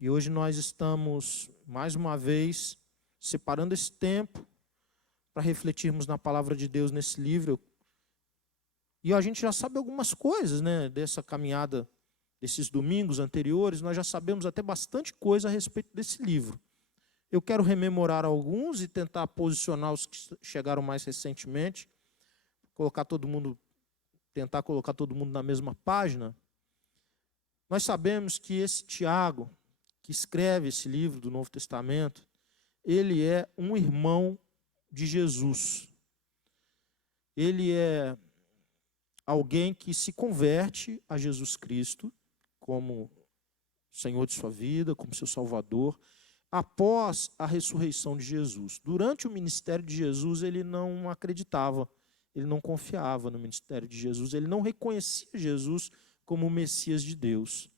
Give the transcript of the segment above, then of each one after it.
E hoje nós estamos, mais uma vez, separando esse tempo para refletirmos na palavra de Deus nesse livro. E a gente já sabe algumas coisas, né, dessa caminhada, desses domingos anteriores, nós já sabemos até bastante coisa a respeito desse livro. Eu quero rememorar alguns e tentar posicionar os que chegaram mais recentemente, tentar colocar todo mundo na mesma página. Nós sabemos que esse Tiago, que escreve esse livro do Novo Testamento, ele é um irmão de Jesus. Ele é alguém que se converte a Jesus Cristo como Senhor de sua vida, como seu Salvador, após a ressurreição de Jesus. Durante o ministério de Jesus, ele não acreditava, ele não confiava no ministério de Jesus, ele não reconhecia Jesus como o Messias de Deus.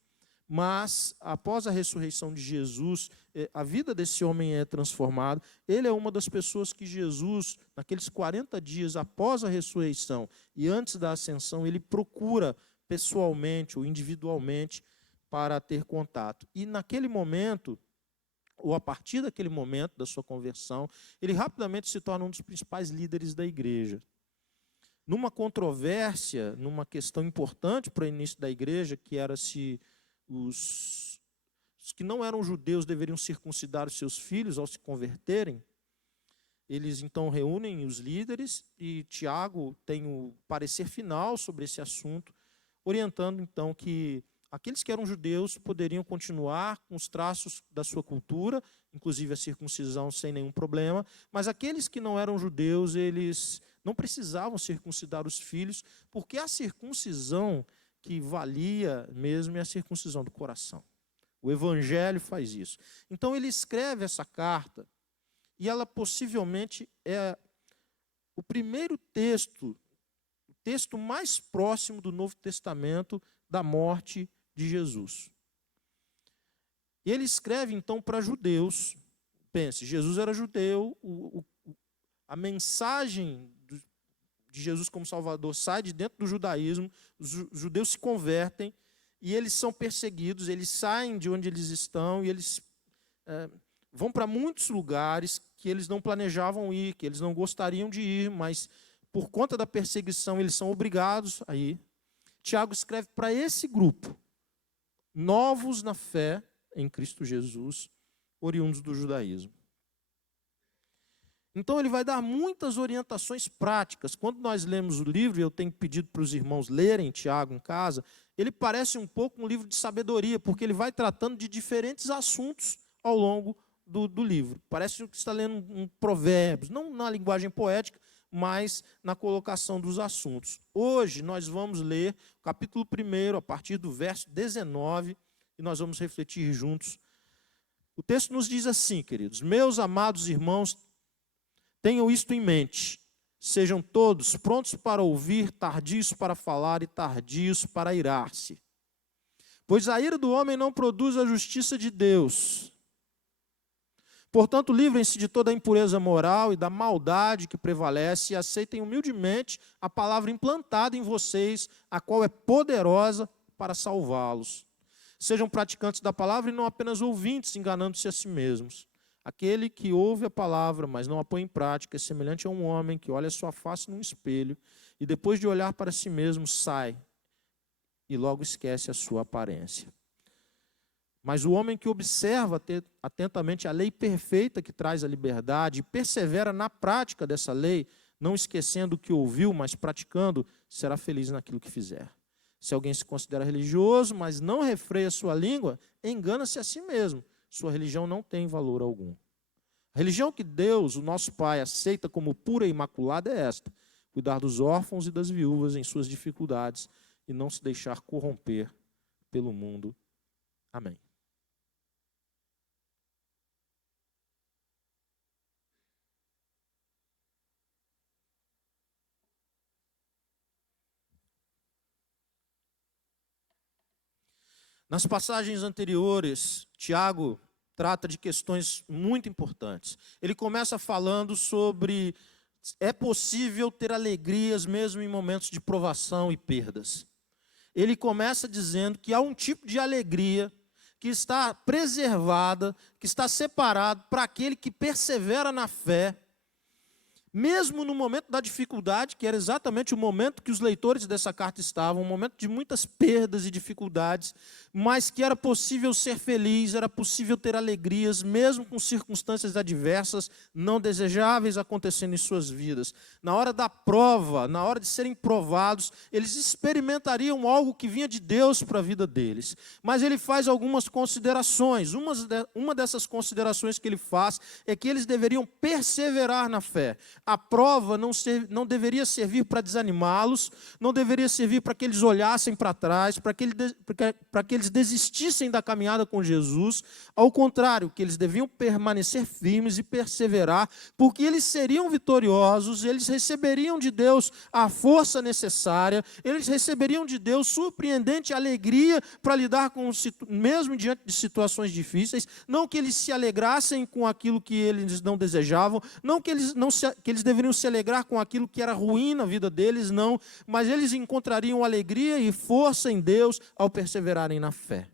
Mas, após a ressurreição de Jesus, a vida desse homem é transformada. Ele é uma das pessoas que Jesus, naqueles 40 dias após a ressurreição e antes da ascensão, ele procura pessoalmente ou individualmente para ter contato. E naquele momento, ou a partir daquele momento da sua conversão, ele rapidamente se torna um dos principais líderes da igreja. Numa controvérsia, numa questão importante para o início da igreja, que era se os que não eram judeus deveriam circuncidar os seus filhos ao se converterem, eles então reúnem os líderes e Tiago tem o parecer final sobre esse assunto, orientando então que aqueles que eram judeus poderiam continuar com os traços da sua cultura, inclusive a circuncisão sem nenhum problema, mas aqueles que não eram judeus, eles não precisavam circuncidar os filhos, porque a circuncisão que valia mesmo é a circuncisão do coração. O Evangelho faz isso. Então ele escreve essa carta, e ela possivelmente é o primeiro texto, o texto mais próximo do Novo Testamento da morte de Jesus. E ele escreve então para judeus. Pense, Jesus era judeu, a mensagem de Jesus como Salvador sai de dentro do judaísmo, os judeus se convertem e eles são perseguidos, eles saem de onde eles estão e eles vão para muitos lugares que eles não planejavam ir, que eles não gostariam de ir, mas por conta da perseguição eles são obrigados a ir. Tiago escreve para esse grupo, novos na fé em Cristo Jesus, oriundos do judaísmo. Então ele vai dar muitas orientações práticas. Quando nós lemos o livro, e eu tenho pedido para os irmãos lerem Tiago em casa, ele parece um pouco um livro de sabedoria, porque ele vai tratando de diferentes assuntos ao longo do livro. Parece que está lendo um Provérbios, não na linguagem poética, mas na colocação dos assuntos. Hoje nós vamos ler o capítulo 1, a partir do verso 19, e nós vamos refletir juntos. O texto nos diz assim, queridos: meus amados irmãos, tenham isto em mente, sejam todos prontos para ouvir, tardios para falar e tardios para irar-se. Pois a ira do homem não produz a justiça de Deus. Portanto, livrem-se de toda a impureza moral e da maldade que prevalece e aceitem humildemente a palavra implantada em vocês, a qual é poderosa para salvá-los. Sejam praticantes da palavra e não apenas ouvintes, enganando-se a si mesmos. Aquele que ouve a palavra, mas não a põe em prática, é semelhante a um homem que olha sua face num espelho e depois de olhar para si mesmo, sai e logo esquece a sua aparência. Mas o homem que observa atentamente a lei perfeita que traz a liberdade e persevera na prática dessa lei, não esquecendo o que ouviu, mas praticando, será feliz naquilo que fizer. Se alguém se considera religioso, mas não refreia sua língua, engana-se a si mesmo. Sua religião não tem valor algum. A religião que Deus, o nosso Pai, aceita como pura e imaculada é esta: cuidar dos órfãos e das viúvas em suas dificuldades e não se deixar corromper pelo mundo. Amém. Nas passagens anteriores, Tiago trata de questões muito importantes. Ele começa falando sobre é possível ter alegrias mesmo em momentos de provação e perdas. Ele começa dizendo que há um tipo de alegria que está preservada, que está separado para aquele que persevera na fé, mesmo no momento da dificuldade, que era exatamente o momento que os leitores dessa carta estavam, um momento de muitas perdas e dificuldades, mas que era possível ser feliz, era possível ter alegrias, mesmo com circunstâncias adversas, não desejáveis acontecendo em suas vidas. Na hora da prova, na hora de serem provados, eles experimentariam algo que vinha de Deus para a vida deles. Mas ele faz algumas considerações. Uma dessas considerações que ele faz é que eles deveriam perseverar na fé. A prova não deveria servir para desanimá-los, não deveria servir para que eles olhassem para trás, para que eles desistissem da caminhada com Jesus. Ao contrário, que eles deviam permanecer firmes e perseverar, porque eles seriam vitoriosos, eles receberiam de Deus a força necessária, eles receberiam de Deus surpreendente alegria para lidar com, mesmo diante de situações difíceis, não que eles se alegrassem com aquilo que eles não desejavam, não que eles deveriam se alegrar com aquilo que era ruim na vida deles, não, mas eles encontrariam alegria e força em Deus ao perseverarem na fé.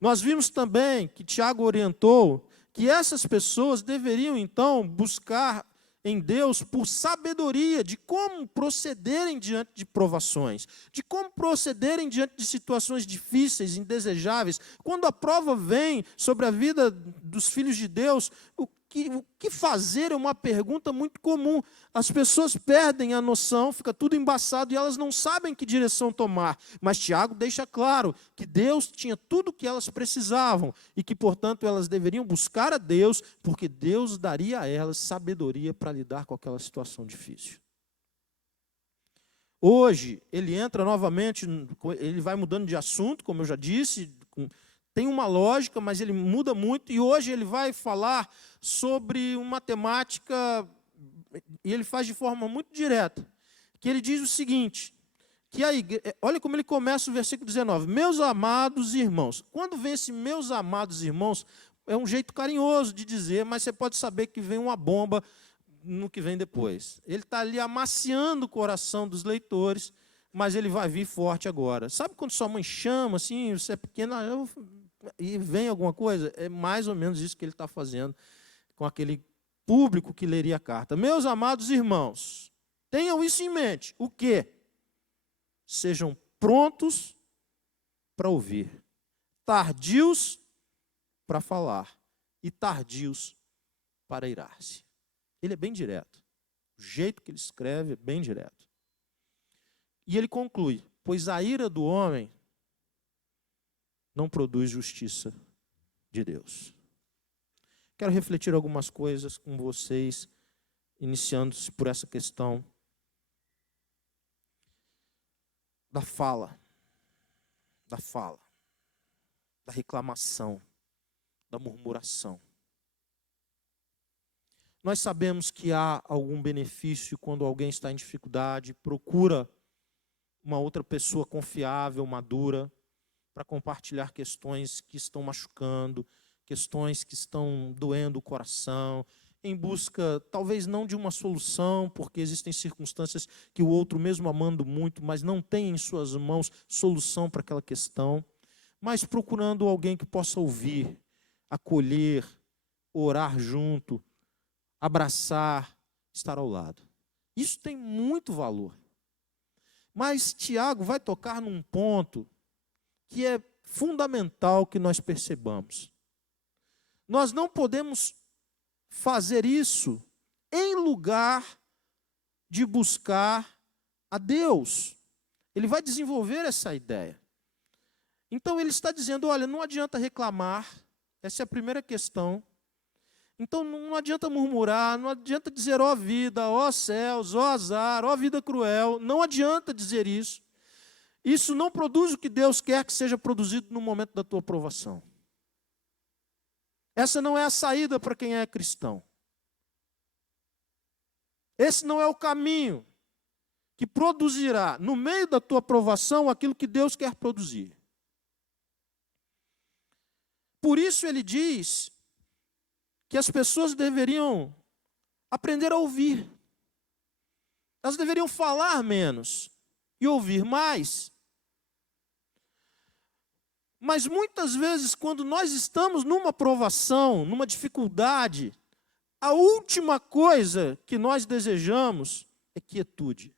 Nós vimos também que Tiago orientou que essas pessoas deveriam, então, buscar em Deus por sabedoria de como procederem diante de provações, de como procederem diante de situações difíceis, indesejáveis. Quando a prova vem sobre a vida dos filhos de Deus, o que fazer é uma pergunta muito comum. As pessoas perdem a noção, fica tudo embaçado e elas não sabem que direção tomar. Mas Tiago deixa claro que Deus tinha tudo o que elas precisavam e que, portanto, elas deveriam buscar a Deus, porque Deus daria a elas sabedoria para lidar com aquela situação difícil. Hoje, ele entra novamente, ele vai mudando de assunto, como eu já disse, tem uma lógica, mas ele muda muito, e hoje ele vai falar sobre uma temática, e ele faz de forma muito direta, que ele diz o seguinte, que a igreja, olha como ele começa o versículo 19, meus amados irmãos. Quando vem esse meus amados irmãos, é um jeito carinhoso de dizer, mas você pode saber que vem uma bomba no que vem depois. Ele está ali amaciando o coração dos leitores, mas ele vai vir forte agora. Sabe quando sua mãe chama, assim, você é pequeno, e vem alguma coisa? É mais ou menos isso que ele está fazendo com aquele público que leria a carta. Meus amados irmãos, tenham isso em mente. O quê? Sejam prontos para ouvir, tardios para falar e tardios para irar-se. Ele é bem direto. O jeito que ele escreve é bem direto. E ele conclui, pois a ira do homem não produz justiça de Deus. Quero refletir algumas coisas com vocês, iniciando-se por essa questão da fala, da reclamação, da murmuração. Nós sabemos que há algum benefício quando alguém está em dificuldade, procura uma outra pessoa confiável, madura, para compartilhar questões que estão machucando, questões que estão doendo o coração, em busca, talvez não de uma solução, porque existem circunstâncias que o outro, mesmo amando muito, mas não tem em suas mãos solução para aquela questão, mas procurando alguém que possa ouvir, acolher, orar junto, abraçar, estar ao lado. Isso tem muito valor. Mas Tiago vai tocar num ponto que é fundamental que nós percebamos. Nós não podemos fazer isso em lugar de buscar a Deus. Ele vai desenvolver essa ideia. Então ele está dizendo, olha, não adianta reclamar, essa é a primeira questão. Então não adianta murmurar, não adianta dizer ó vida, ó céus, ó azar, ó vida cruel, não adianta dizer isso. Isso não produz o que Deus quer que seja produzido no momento da tua provação. Essa não é a saída para quem é cristão. Esse não é o caminho que produzirá no meio da tua provação aquilo que Deus quer produzir. Por isso ele diz que as pessoas deveriam aprender a ouvir. Elas deveriam falar menos e ouvir mais. Mas muitas vezes, quando nós estamos numa provação, numa dificuldade, a última coisa que nós desejamos é quietude.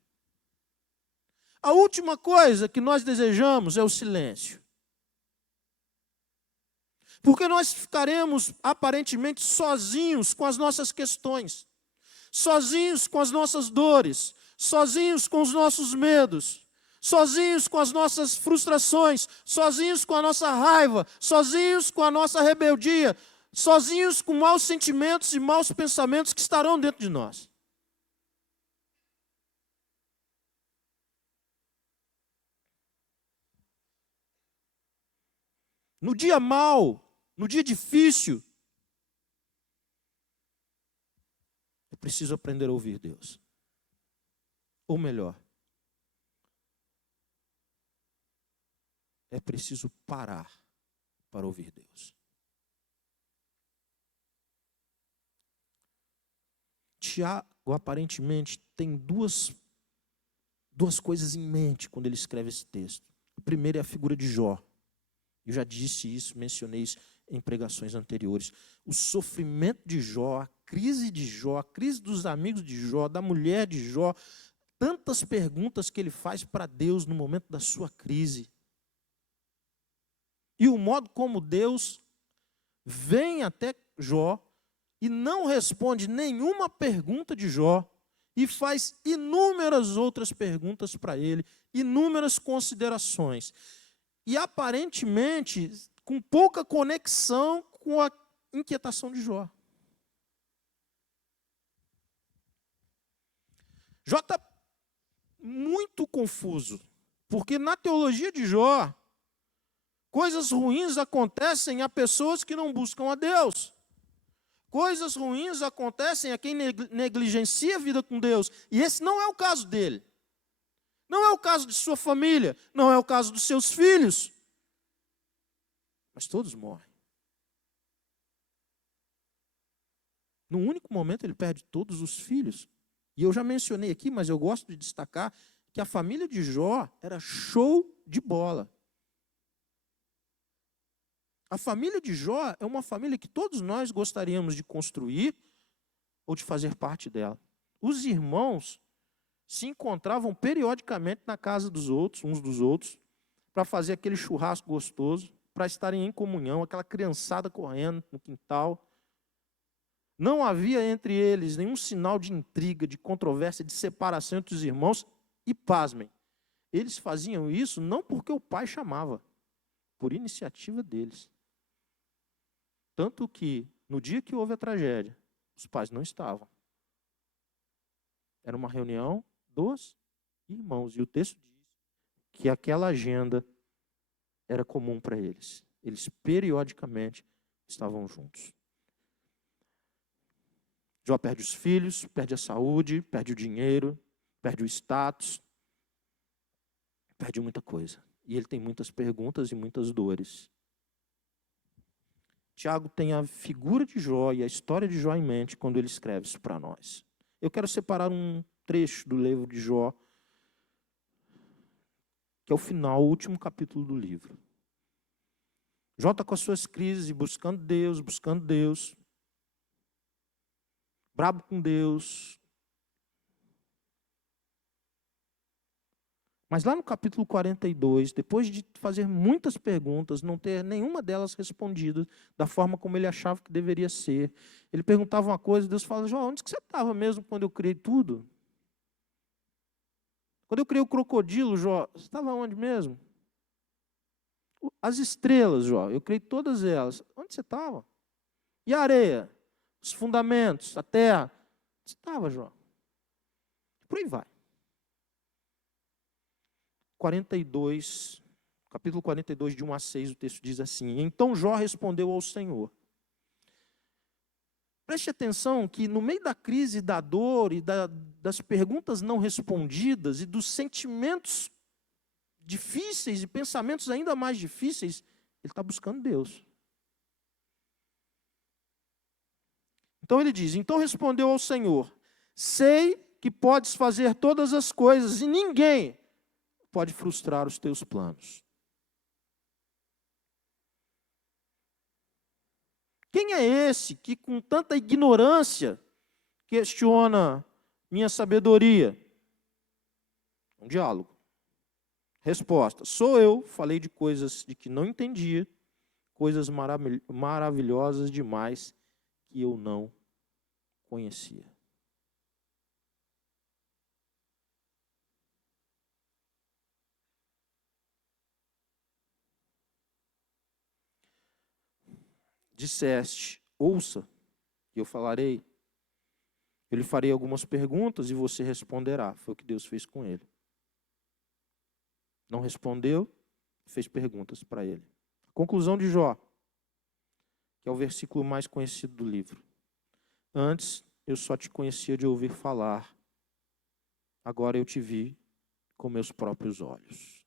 A última coisa que nós desejamos é o silêncio. Porque nós ficaremos aparentemente sozinhos com as nossas questões, sozinhos com as nossas dores, sozinhos com os nossos medos, sozinhos com as nossas frustrações, sozinhos com a nossa raiva, sozinhos com a nossa rebeldia, sozinhos com maus sentimentos e maus pensamentos que estarão dentro de nós. No dia mau, no dia difícil, é preciso aprender a ouvir Deus. Ou melhor, é preciso parar para ouvir Deus. Tiago, aparentemente, tem duas coisas em mente quando ele escreve esse texto. A primeira é a figura de Jó. Eu já disse isso, mencionei isso em pregações anteriores. O sofrimento de Jó, a crise de Jó, a crise dos amigos de Jó, da mulher de Jó, tantas perguntas que ele faz para Deus no momento da sua crise. E o modo como Deus vem até Jó e não responde nenhuma pergunta de Jó e faz inúmeras outras perguntas para ele, inúmeras considerações. E aparentemente com pouca conexão com a inquietação de Jó. Jó está muito confuso, porque na teologia de Jó, coisas ruins acontecem a pessoas que não buscam a Deus. Coisas ruins acontecem a quem negligencia a vida com Deus. E esse não é o caso dele. Não é o caso de sua família, não é o caso dos seus filhos. Mas todos morrem. No único momento ele perde todos os filhos. E eu já mencionei aqui, mas eu gosto de destacar que a família de Jó era show de bola. A família de Jó é uma família que todos nós gostaríamos de construir ou de fazer parte dela. Os irmãos se encontravam periodicamente na casa dos outros, uns dos outros, para fazer aquele churrasco gostoso, para estarem em comunhão, aquela criançada correndo no quintal. Não havia entre eles nenhum sinal de intriga, de controvérsia, de separação entre os irmãos. E pasmem, eles faziam isso não porque o pai chamava, por iniciativa deles. Tanto que, no dia que houve a tragédia, os pais não estavam. Era uma reunião dos irmãos. E o texto diz que aquela agenda era comum para eles. Eles periodicamente estavam juntos. Jó perde os filhos, perde a saúde, perde o dinheiro, perde o status, perde muita coisa. E ele tem muitas perguntas e muitas dores. Tiago tem a figura de Jó e a história de Jó em mente quando ele escreve isso para nós. Eu quero separar um trecho do livro de Jó, que é o final, o último capítulo do livro. Jó está com as suas crises, buscando Deus, brabo com Deus. Mas lá no capítulo 42, depois de fazer muitas perguntas, não ter nenhuma delas respondida da forma como ele achava que deveria ser, ele perguntava uma coisa, Deus fala: Jó, onde que você estava mesmo quando eu criei tudo? Quando eu criei o crocodilo, Jó, você estava onde mesmo? As estrelas, Jó, eu criei todas elas. Onde você estava? E a areia? Os fundamentos, a terra? Onde você estava, Jó? Por aí vai. 42, capítulo 42, de 1 a 6, o texto diz assim: Então Jó respondeu ao Senhor. Preste atenção que no meio da crise, da dor e das perguntas não respondidas e dos sentimentos difíceis e pensamentos ainda mais difíceis, ele está buscando Deus. Então ele diz: Então respondeu ao Senhor: Sei que podes fazer todas as coisas e ninguém pode frustrar os teus planos. Quem é esse que com tanta ignorância questiona minha sabedoria? Um diálogo. Resposta: sou eu, falei de coisas de que não entendia, coisas maravilhosas demais que eu não conhecia. Disseste, ouça, e eu falarei. Eu lhe farei algumas perguntas e você responderá. Foi o que Deus fez com ele. Não respondeu, fez perguntas para ele. Conclusão de Jó, que é o versículo mais conhecido do livro. Antes, eu só te conhecia de ouvir falar. Agora eu te vi com meus próprios olhos.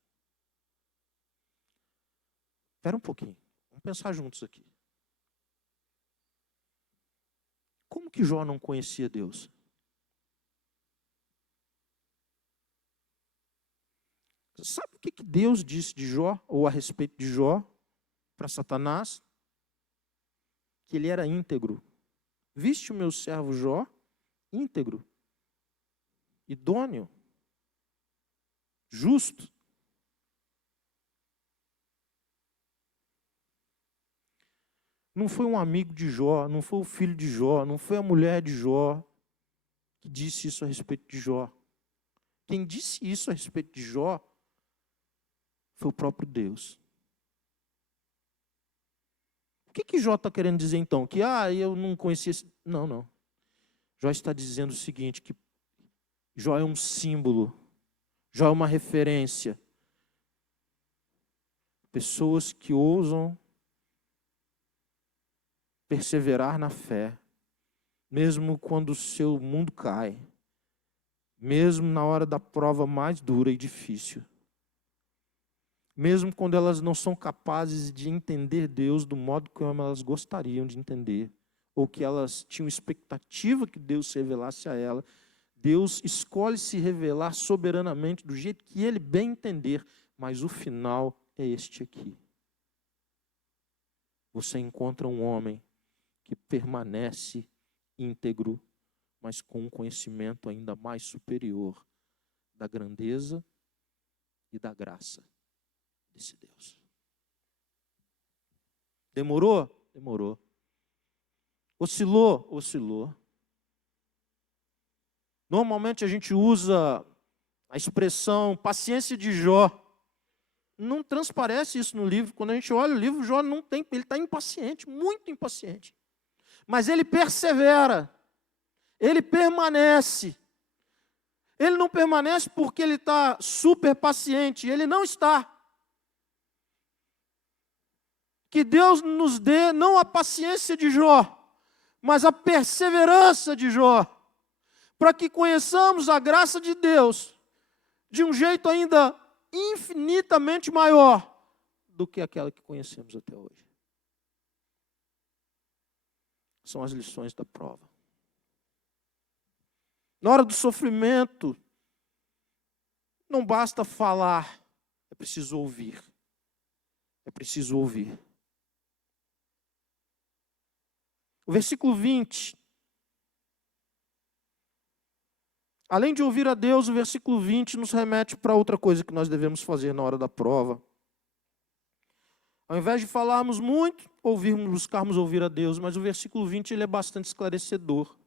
Espera um pouquinho. Vamos pensar juntos aqui. Como que Jó não conhecia Deus? Sabe o que Deus disse de Jó, ou a respeito de Jó, para Satanás? Que ele era íntegro. Viste o meu servo Jó? Íntegro, idôneo, justo. Não foi um amigo de Jó, não foi o filho de Jó, não foi a mulher de Jó que disse isso a respeito de Jó. Quem disse isso a respeito de Jó foi o próprio Deus. O que Jó está querendo dizer então? Que eu não conhecia esse... Não. Jó está dizendo o seguinte, que Jó é um símbolo, Jó é uma referência. Pessoas que ousam perseverar na fé, mesmo quando o seu mundo cai, mesmo na hora da prova mais dura e difícil, mesmo quando elas não são capazes de entender Deus do modo como elas gostariam de entender, ou que elas tinham expectativa que Deus se revelasse a ela, Deus escolhe se revelar soberanamente do jeito que Ele bem entender, mas o final é este aqui. Você encontra um homem que permanece íntegro, mas com um conhecimento ainda mais superior da grandeza e da graça desse Deus. Demorou? Demorou. Oscilou? Oscilou. Normalmente a gente usa a expressão paciência de Jó. Não transparece isso no livro. Quando a gente olha o livro, Jó não tem, ele está impaciente, muito impaciente. Mas ele persevera, ele permanece. Ele não permanece porque ele está super paciente, ele não está. Que Deus nos dê não a paciência de Jó, mas a perseverança de Jó, para que conheçamos a graça de Deus de um jeito ainda infinitamente maior do que aquela que conhecemos até hoje. São as lições da prova. Na hora do sofrimento, não basta falar, é preciso ouvir. É preciso ouvir. O versículo 20. Além de ouvir a Deus, o versículo 20 nos remete para outra coisa que nós devemos fazer na hora da prova. Ao invés de falarmos muito, buscarmos ouvir a Deus, mas o versículo 20 ele é bastante esclarecedor.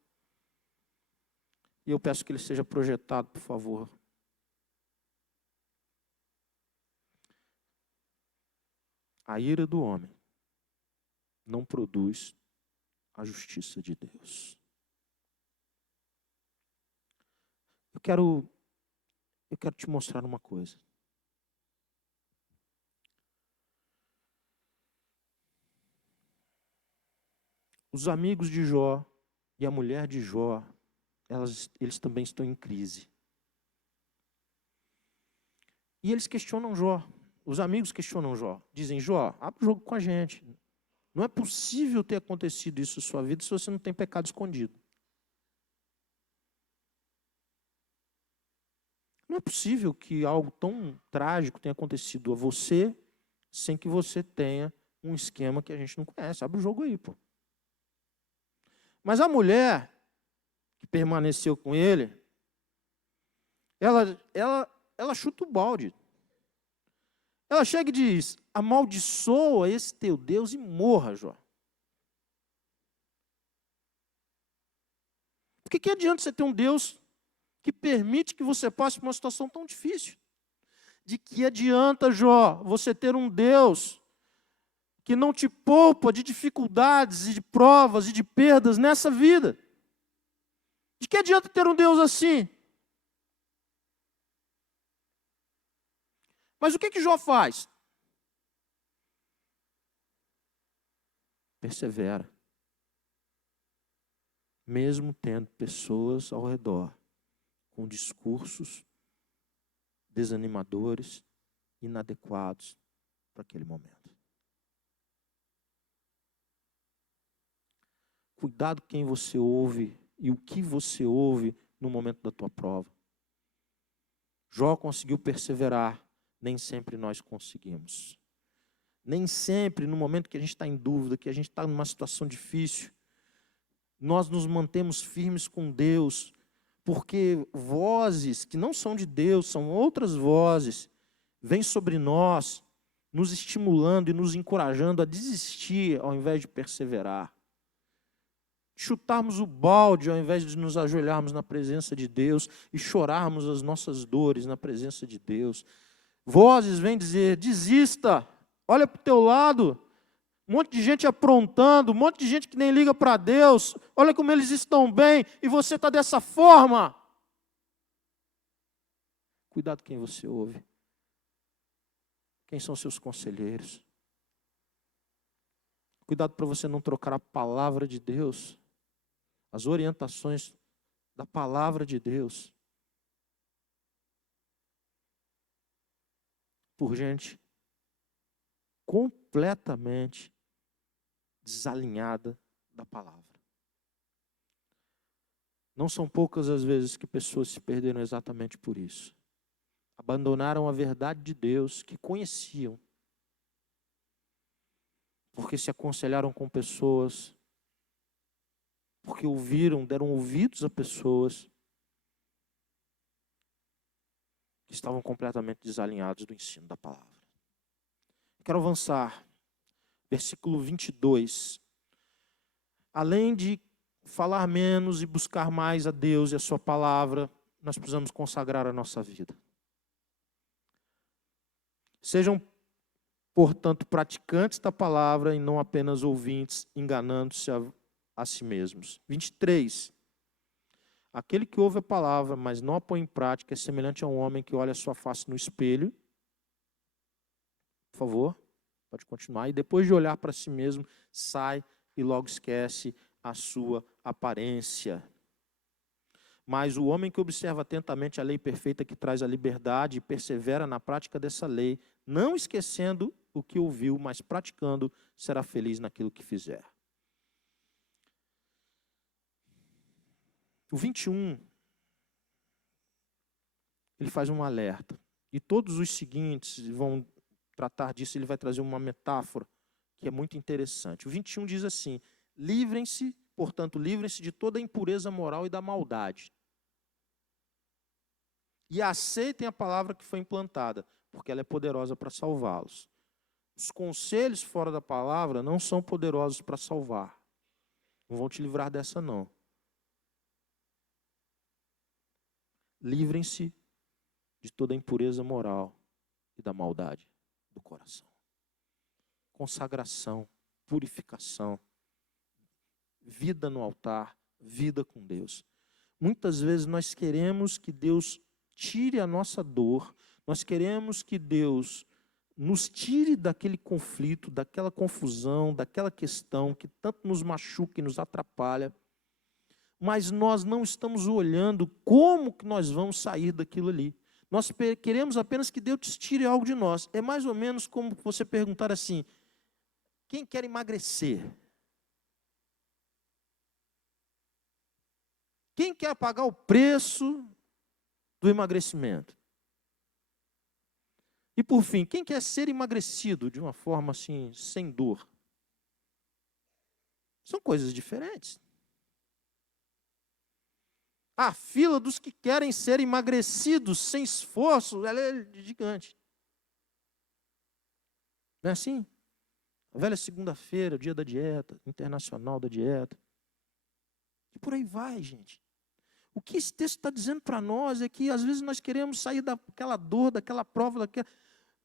E eu peço que ele seja projetado, por favor. A ira do homem não produz a justiça de Deus. Eu quero te mostrar uma coisa. Os amigos de Jó e a mulher de Jó, eles também estão em crise. E eles questionam Jó. Os amigos questionam Jó. Dizem, Jó, abre o jogo com a gente. Não é possível ter acontecido isso na sua vida se você não tem pecado escondido. Não é possível que algo tão trágico tenha acontecido a você sem que você tenha um esquema que a gente não conhece. Abre o jogo aí, pô. Mas a mulher que permaneceu com ele, ela chuta o balde. Ela chega e diz: amaldiçoa esse teu Deus e morra, Jó. Por que adianta você ter um Deus que permite que você passe por uma situação tão difícil? De que adianta, Jó, você ter um Deus que não te poupa de dificuldades e de provas e de perdas nessa vida? De que adianta ter um Deus assim? Mas o que Jó faz? Persevera. Mesmo tendo pessoas ao redor com discursos desanimadores, inadequados para aquele momento. Cuidado quem você ouve e o que você ouve no momento da tua prova. Jó conseguiu perseverar, nem sempre nós conseguimos. Nem sempre, no momento que a gente está em dúvida, que a gente está numa situação difícil, nós nos mantemos firmes com Deus, porque vozes que não são de Deus, são outras vozes, vêm sobre nós, nos estimulando e nos encorajando a desistir ao invés de perseverar. Chutarmos o balde ao invés de nos ajoelharmos na presença de Deus e chorarmos as nossas dores na presença de Deus. Vozes vêm dizer: desista, olha para o teu lado, um monte de gente aprontando, um monte de gente que nem liga para Deus, olha como eles estão bem e você está dessa forma. Cuidado quem você ouve. Quem são seus conselheiros? Cuidado para você não trocar a palavra de Deus, as orientações da palavra de Deus, por gente completamente desalinhada da palavra. Não são poucas as vezes que pessoas se perderam exatamente por isso. Abandonaram a verdade de Deus que conheciam, porque se aconselharam com pessoas, porque ouviram, deram ouvidos a pessoas que estavam completamente desalinhados do ensino da palavra. Quero avançar. Versículo 22. Além de falar menos e buscar mais a Deus e a sua palavra, nós precisamos consagrar a nossa vida. Sejam, portanto, praticantes da palavra e não apenas ouvintes, enganando-se a si mesmos. 23. Aquele que ouve a palavra, mas não a põe em prática, é semelhante a um homem que olha a sua face no espelho. Por favor, pode continuar. E depois de olhar para si mesmo, sai e logo esquece a sua aparência. Mas o homem que observa atentamente a lei perfeita que traz a liberdade e persevera na prática dessa lei, não esquecendo o que ouviu, mas praticando, será feliz naquilo que fizer. O 21, ele faz um alerta. E todos os seguintes vão tratar disso, ele vai trazer uma metáfora que é muito interessante. O 21 diz assim: livrem-se, portanto, livrem-se de toda a impureza moral e da maldade. E aceitem a palavra que foi implantada, porque ela é poderosa para salvá-los. Os conselhos fora da palavra não são poderosos para salvar. Não vão te livrar dessa, não. Livrem-se de toda a impureza moral e da maldade do coração. Consagração, purificação, vida no altar, vida com Deus. Muitas vezes nós queremos que Deus tire a nossa dor, nós queremos que Deus nos tire daquele conflito, daquela confusão, daquela questão que tanto nos machuca e nos atrapalha, mas nós não estamos olhando como que nós vamos sair daquilo ali. Nós queremos apenas que Deus tire algo de nós. É mais ou menos como você perguntar assim: quem quer emagrecer? Quem quer pagar o preço do emagrecimento? E por fim, quem quer ser emagrecido de uma forma assim, sem dor? São coisas diferentes. A fila dos que querem ser emagrecidos sem esforço, ela é gigante. Não é assim? A velha segunda-feira, o dia da dieta, internacional da dieta. E por aí vai, gente. O que esse texto está dizendo para nós é que às vezes nós queremos sair daquela dor, daquela prova,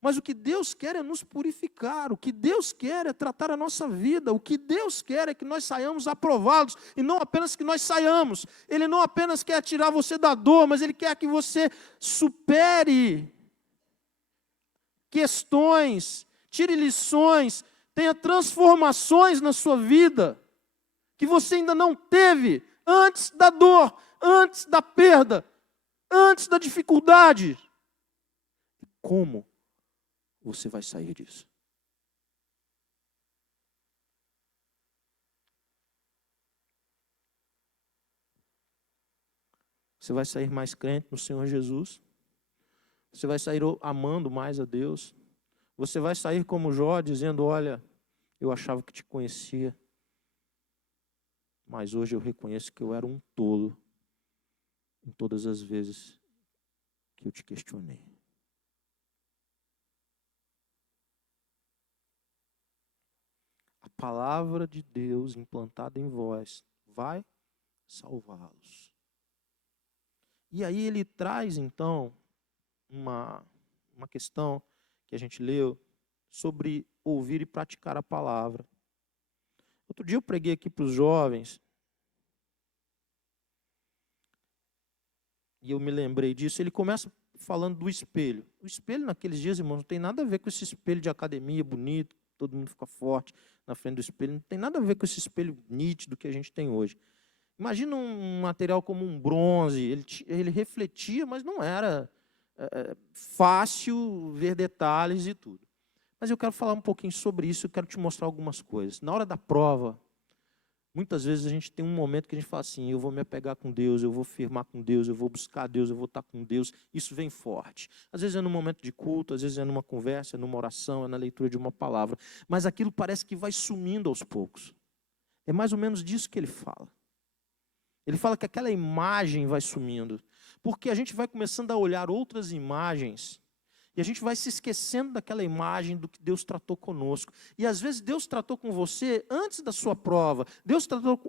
mas o que Deus quer é nos purificar, o que Deus quer é tratar a nossa vida, o que Deus quer é que nós saiamos aprovados, e não apenas que nós saiamos. Ele não apenas quer tirar você da dor, mas Ele quer que você supere questões, tire lições, tenha transformações na sua vida, que você ainda não teve antes da dor, antes da perda, antes da dificuldade. Como você vai sair disso? Você vai sair mais crente no Senhor Jesus? Você vai sair amando mais a Deus? Você vai sair como Jó, dizendo, olha, eu achava que te conhecia, mas hoje eu reconheço que eu era um tolo em todas as vezes que eu te questionei. A palavra de Deus implantada em vós vai salvá-los. E aí ele traz, então, uma questão que a gente leu sobre ouvir e praticar a palavra. Outro dia eu preguei aqui para os jovens, e eu me lembrei disso. Ele começa falando do espelho. O espelho naqueles dias, irmãos, não tem nada a ver com esse espelho de academia bonito, todo mundo fica forte na frente do espelho. Não tem nada a ver com esse espelho nítido que a gente tem hoje. Imagina um material como um bronze, ele refletia, mas não era fácil ver detalhes e tudo. Mas eu quero falar um pouquinho sobre isso, eu quero te mostrar algumas coisas. Na hora da prova, muitas vezes a gente tem um momento que a gente fala assim, eu vou me apegar com Deus, eu vou firmar com Deus, eu vou buscar Deus, eu vou estar com Deus. Isso vem forte. Às vezes é no momento de culto, às vezes é numa conversa, é numa oração, é na leitura de uma palavra. Mas aquilo parece que vai sumindo aos poucos. É mais ou menos disso que ele fala. Ele fala que aquela imagem vai sumindo, porque a gente vai começando a olhar outras imagens, e a gente vai se esquecendo daquela imagem do que Deus tratou conosco. E às vezes Deus tratou com você antes da sua prova, Deus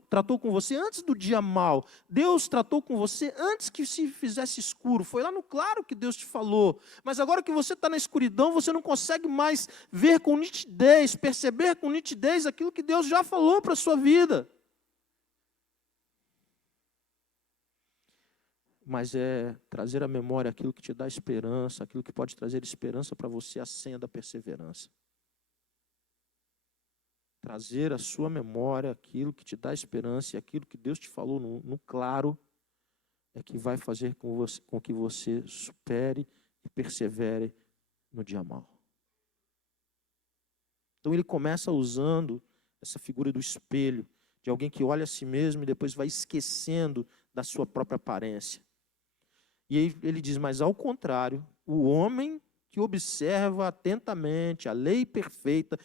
tratou com você antes do dia mau, Deus tratou com você antes que se fizesse escuro. Foi lá no claro que Deus te falou, mas agora que você está na escuridão, você não consegue mais ver com nitidez, perceber com nitidez aquilo que Deus já falou para a sua vida. Mas é trazer à memória aquilo que te dá esperança, aquilo que pode trazer esperança para você, a senha da perseverança. Trazer à sua memória aquilo que te dá esperança e aquilo que Deus te falou no claro, é que vai fazer com que você supere e persevere no dia mau. Então ele começa usando essa figura do espelho, de alguém que olha a si mesmo e depois vai esquecendo da sua própria aparência. E aí ele diz, mas ao contrário, o homem que observa atentamente a lei perfeita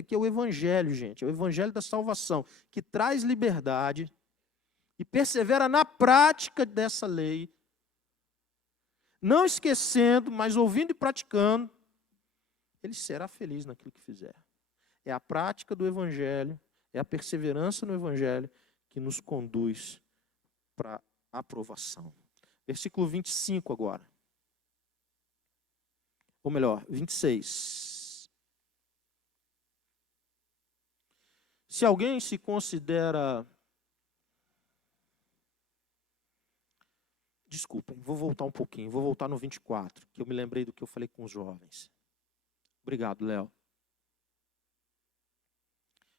aqui é o evangelho, gente, é o evangelho da salvação, que traz liberdade e persevera na prática dessa lei, não esquecendo, mas ouvindo e praticando, ele será feliz naquilo que fizer. É a prática do evangelho, é a perseverança no evangelho que nos conduz para a aprovação. Versículo 25 agora. Ou melhor, 26. Se alguém se considera... Desculpem, vou voltar um pouquinho, vou voltar no 24, que eu me lembrei do que eu falei com os jovens. Obrigado, Léo.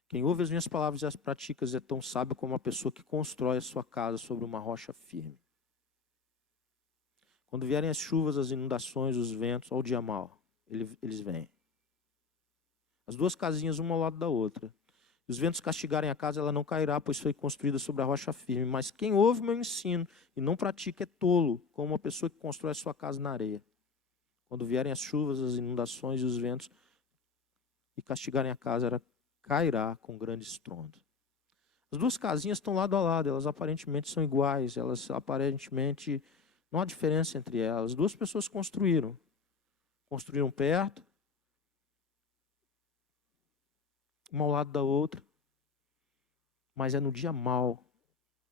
Quem ouve as minhas palavras e as pratica é tão sábio como a pessoa que constrói a sua casa sobre uma rocha firme. Quando vierem as chuvas, as inundações, os ventos, ao dia mau, eles vêm. As duas casinhas, uma ao lado da outra. E os ventos castigarem a casa, ela não cairá, pois foi construída sobre a rocha firme. Mas quem ouve meu ensino e não pratica é tolo, como uma pessoa que constrói a sua casa na areia. Quando vierem as chuvas, as inundações e os ventos, e castigarem a casa, ela cairá com grande estrondo. As duas casinhas estão lado a lado, elas aparentemente são iguais, elas aparentemente não há diferença entre elas. Duas pessoas construíram perto, uma ao lado da outra, mas é no dia mau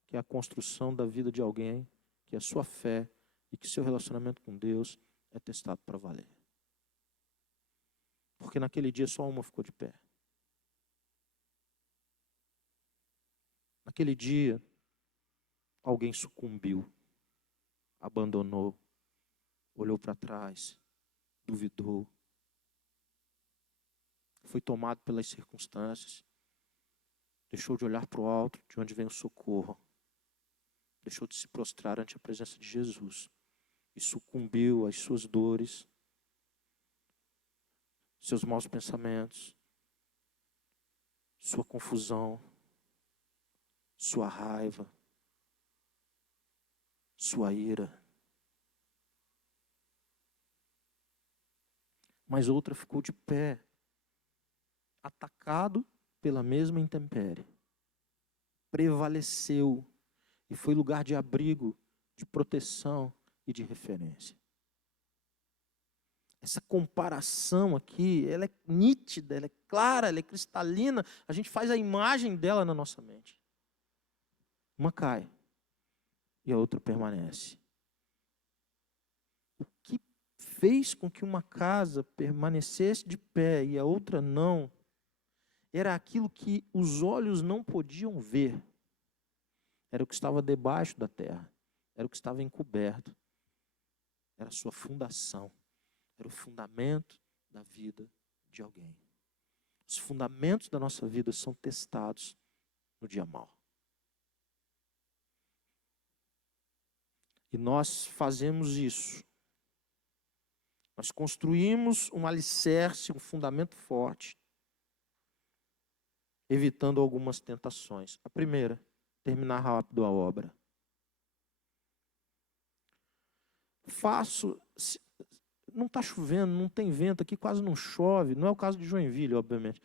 que é a construção da vida de alguém, que é a sua fé e que seu relacionamento com Deus é testado para valer. Porque naquele dia só uma ficou de pé. Naquele dia, alguém sucumbiu, abandonou, olhou para trás, duvidou, foi tomado pelas circunstâncias, deixou de olhar para o alto, de onde vem o socorro, deixou de se prostrar ante a presença de Jesus e sucumbiu às suas dores, seus maus pensamentos, sua confusão, sua raiva, sua ira. Mas outra ficou de pé, atacado pela mesma intempérie. Prevaleceu e foi lugar de abrigo, de proteção e de referência. Essa comparação aqui, ela é nítida, ela é clara, ela é cristalina. A gente faz a imagem dela na nossa mente. Uma cai e a outra permanece. O que fez com que uma casa permanecesse de pé e a outra não, era aquilo que os olhos não podiam ver. Era o que estava debaixo da terra, era o que estava encoberto. Era a sua fundação, era o fundamento da vida de alguém. Os fundamentos da nossa vida são testados no dia mau. E nós fazemos isso. Nós construímos um alicerce, um fundamento forte, evitando algumas tentações. A primeira, terminar rápido a obra. Não está chovendo, não tem vento, aqui quase não chove, não é o caso de Joinville, obviamente.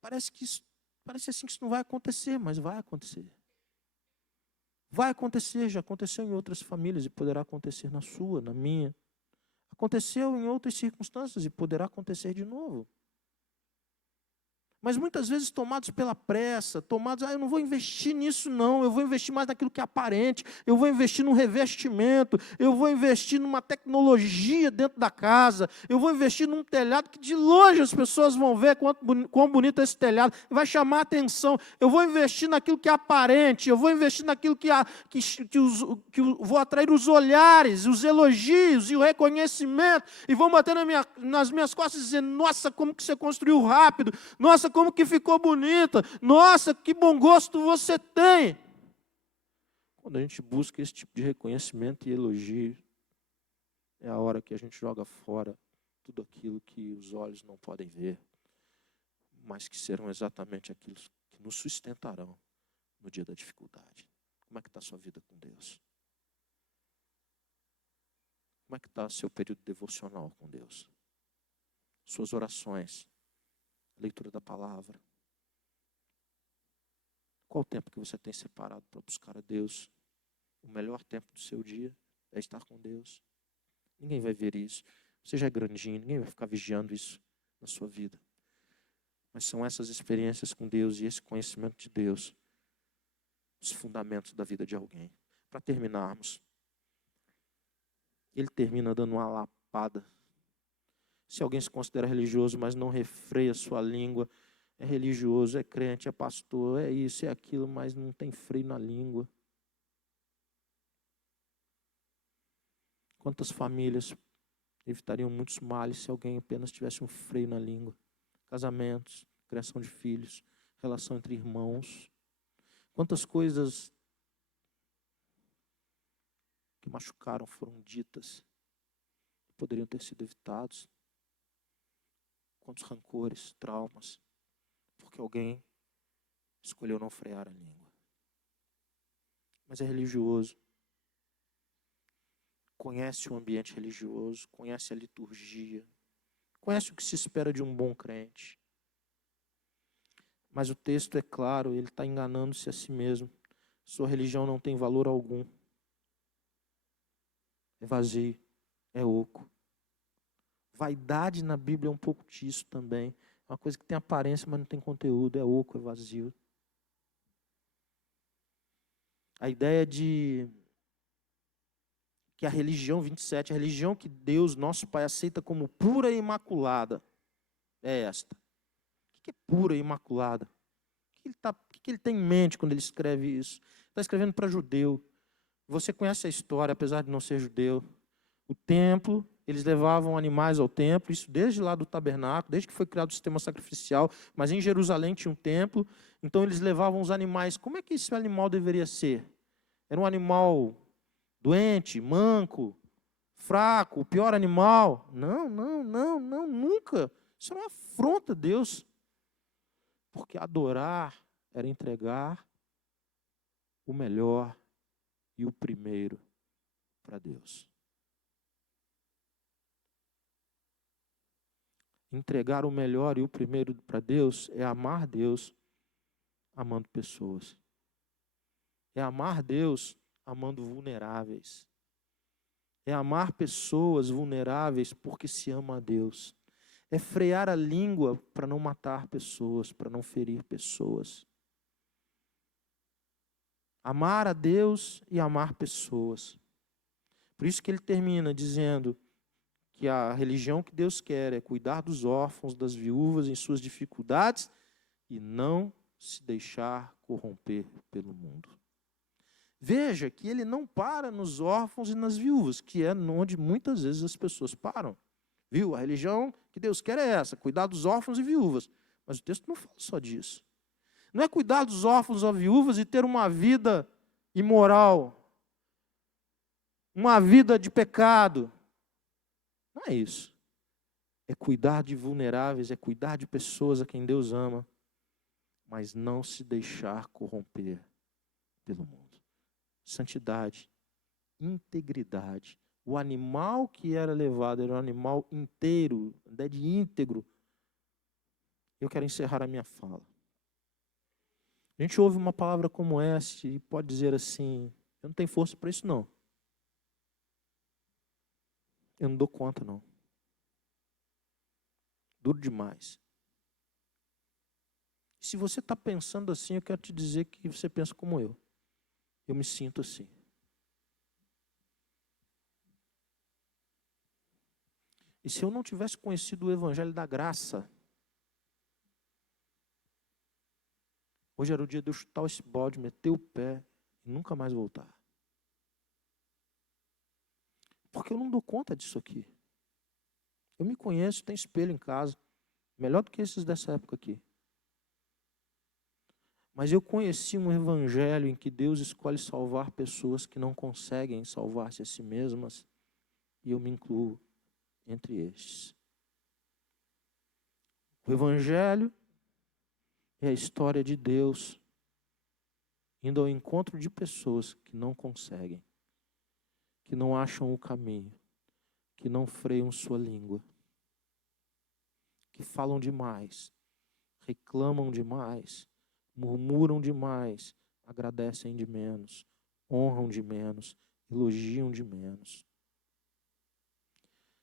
Parece assim que isso não vai acontecer, mas vai acontecer. Vai acontecer, já aconteceu em outras famílias e poderá acontecer na sua, na minha. Aconteceu em outras circunstâncias e poderá acontecer de novo. Mas muitas vezes tomados pela pressa, eu não vou investir nisso não, eu vou investir mais naquilo que é aparente, eu vou investir num revestimento, eu vou investir numa tecnologia dentro da casa, eu vou investir num telhado que de longe as pessoas vão ver quão bonito é esse telhado, vai chamar a atenção, eu vou investir naquilo que é aparente, eu vou investir naquilo vou atrair os olhares, os elogios e o reconhecimento, e vão bater nas minhas costas e dizer, nossa, como que você construiu rápido, nossa, como que ficou bonita. Nossa, que bom gosto você tem. Quando a gente busca esse tipo de reconhecimento e elogio, é a hora que a gente joga fora tudo aquilo que os olhos não podem ver, mas que serão exatamente aquilo que nos sustentarão no dia da dificuldade. Como é que está a sua vida com Deus? Como é que está o seu período devocional com Deus? Suas orações? Leitura da palavra. Qual o tempo que você tem separado para buscar a Deus? O melhor tempo do seu dia é estar com Deus. Ninguém vai ver isso. Você já é grandinho, ninguém vai ficar vigiando isso na sua vida. Mas são essas experiências com Deus e esse conhecimento de Deus, os fundamentos da vida de alguém. Para terminarmos, ele termina dando uma lapada. Se alguém se considera religioso, mas não refreia sua língua, é religioso, é crente, é pastor, é isso, é aquilo, mas não tem freio na língua. Quantas famílias evitariam muitos males se alguém apenas tivesse um freio na língua? Casamentos, criação de filhos, relação entre irmãos. Quantas coisas que machucaram foram ditas, poderiam ter sido evitados. Quantos rancores, traumas, porque alguém escolheu não frear a língua. Mas é religioso. Conhece o ambiente religioso, conhece a liturgia, conhece o que se espera de um bom crente. Mas o texto é claro, ele está enganando-se a si mesmo. Sua religião não tem valor algum. É vazio, é oco. Vaidade na Bíblia é um pouco disso também. É uma coisa que tem aparência, mas não tem conteúdo. É oco, é vazio. A ideia de que a religião 27, a religião que Deus, nosso Pai, aceita como pura e imaculada, é esta. O que é pura e imaculada? O que ele tem em mente quando ele escreve isso? Está escrevendo para judeu. Você conhece a história, apesar de não ser judeu. O templo, eles levavam animais ao templo, isso desde lá do tabernáculo, desde que foi criado o sistema sacrificial, mas em Jerusalém tinha um templo, então eles levavam os animais. Como é que esse animal deveria ser? Era um animal doente, manco, fraco, o pior animal? Não, não, não, não, nunca. Isso era uma afronta a Deus. Porque adorar era entregar o melhor e o primeiro para Deus. Entregar o melhor e o primeiro para Deus é amar Deus amando pessoas. É amar Deus amando vulneráveis. É amar pessoas vulneráveis porque se ama a Deus. É frear a língua para não matar pessoas, para não ferir pessoas. Amar a Deus e amar pessoas. Por isso que ele termina dizendo que a religião que Deus quer é cuidar dos órfãos, das viúvas em suas dificuldades e não se deixar corromper pelo mundo. Veja que ele não para nos órfãos e nas viúvas, que é onde muitas vezes as pessoas param. Viu? A religião que Deus quer é essa, cuidar dos órfãos e viúvas. Mas o texto não fala só disso. Não é cuidar dos órfãos ou viúvas e ter uma vida imoral, uma vida de pecado. Não é isso. É cuidar de vulneráveis, é cuidar de pessoas a quem Deus ama, mas não se deixar corromper pelo mundo. Santidade, integridade. O animal que era levado era um animal inteiro, de íntegro. Eu quero encerrar a minha fala. A gente ouve uma palavra como essa e pode dizer assim, eu não tenho força para isso não. Eu não dou conta não. Duro demais. Se você está pensando assim, eu quero te dizer que você pensa como eu. Eu me sinto assim. E se eu não tivesse conhecido o Evangelho da Graça, hoje era o dia de eu chutar esse balde, meter o pé e nunca mais voltar. Porque eu não dou conta disso aqui. Eu me conheço, tenho espelho em casa, melhor do que esses dessa época aqui. Mas eu conheci um evangelho em que Deus escolhe salvar pessoas que não conseguem salvar-se a si mesmas, e eu me incluo entre estes. O evangelho é a história de Deus indo ao encontro de pessoas que não conseguem, que não acham o caminho, que não freiam sua língua, que falam demais, reclamam demais, murmuram demais, agradecem de menos, honram de menos, elogiam de menos.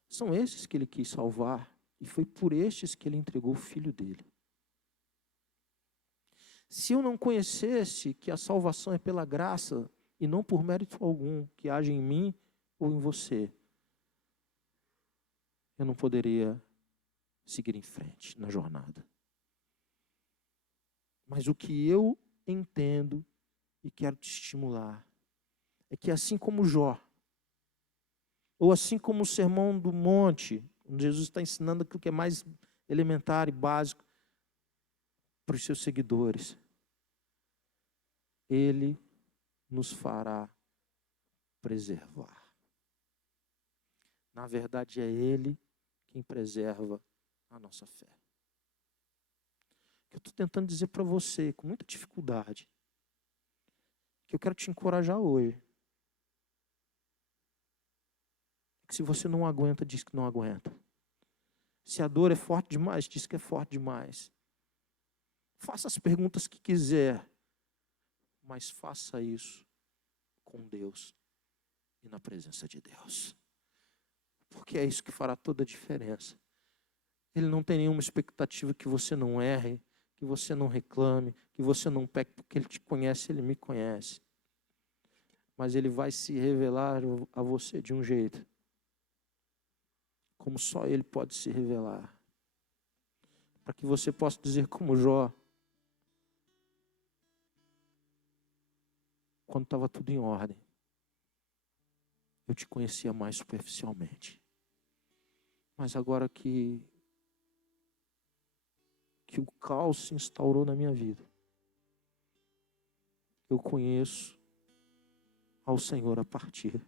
São esses que ele quis salvar e foi por estes que ele entregou o filho dele. Se eu não conhecesse que a salvação é pela graça e não por mérito algum que age em mim ou em você, eu não poderia seguir em frente na jornada. Mas o que eu entendo e quero te estimular é que assim como Jó, ou assim como o Sermão do Monte, onde Jesus está ensinando aquilo que é mais elementar e básico para os seus seguidores, Ele nos fará preservar. Na verdade, é Ele quem preserva a nossa fé. O que eu estou tentando dizer para você, com muita dificuldade, que eu quero te encorajar hoje, é que se você não aguenta, diz que não aguenta. Se a dor é forte demais, diz que é forte demais. Faça as perguntas que quiser, mas faça isso com Deus e na presença de Deus. Porque é isso que fará toda a diferença. Ele não tem nenhuma expectativa que você não erre, que você não reclame, que você não peque, porque Ele te conhece, Ele me conhece. Mas Ele vai se revelar a você de um jeito, como só Ele pode se revelar. Para que você possa dizer como Jó, quando estava tudo em ordem, eu te conhecia mais superficialmente. Mas agora que o caos se instaurou na minha vida, eu conheço ao Senhor a partir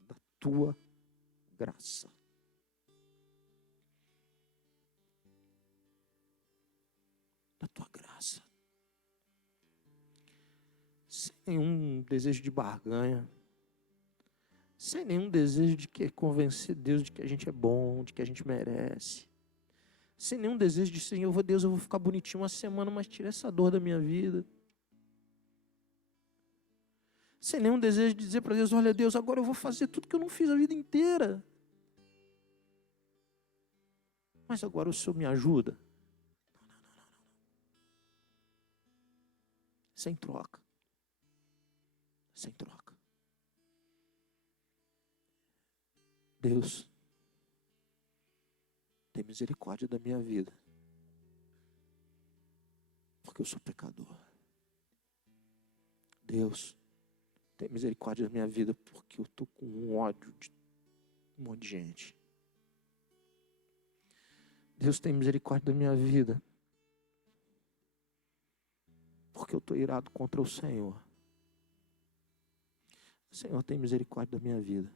da tua graça. Da tua graça. Sem nenhum desejo de barganha. Sem nenhum desejo de que convencer Deus de que a gente é bom, de que a gente merece. Sem nenhum desejo de, Senhor, Deus, eu vou ficar bonitinho uma semana, mas tira essa dor da minha vida. Sem nenhum desejo de dizer para Deus, olha Deus, agora eu vou fazer tudo que eu não fiz a vida inteira. Mas agora o Senhor me ajuda. Não. Sem troca. Sem troca. Deus, tem misericórdia da minha vida, porque eu sou pecador. Deus, tem misericórdia da minha vida, porque eu estou com ódio de um monte de gente. Deus, tem misericórdia da minha vida, porque eu estou irado contra o Senhor. Senhor, tem misericórdia da minha vida,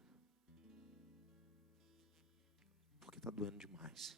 porque está doendo demais.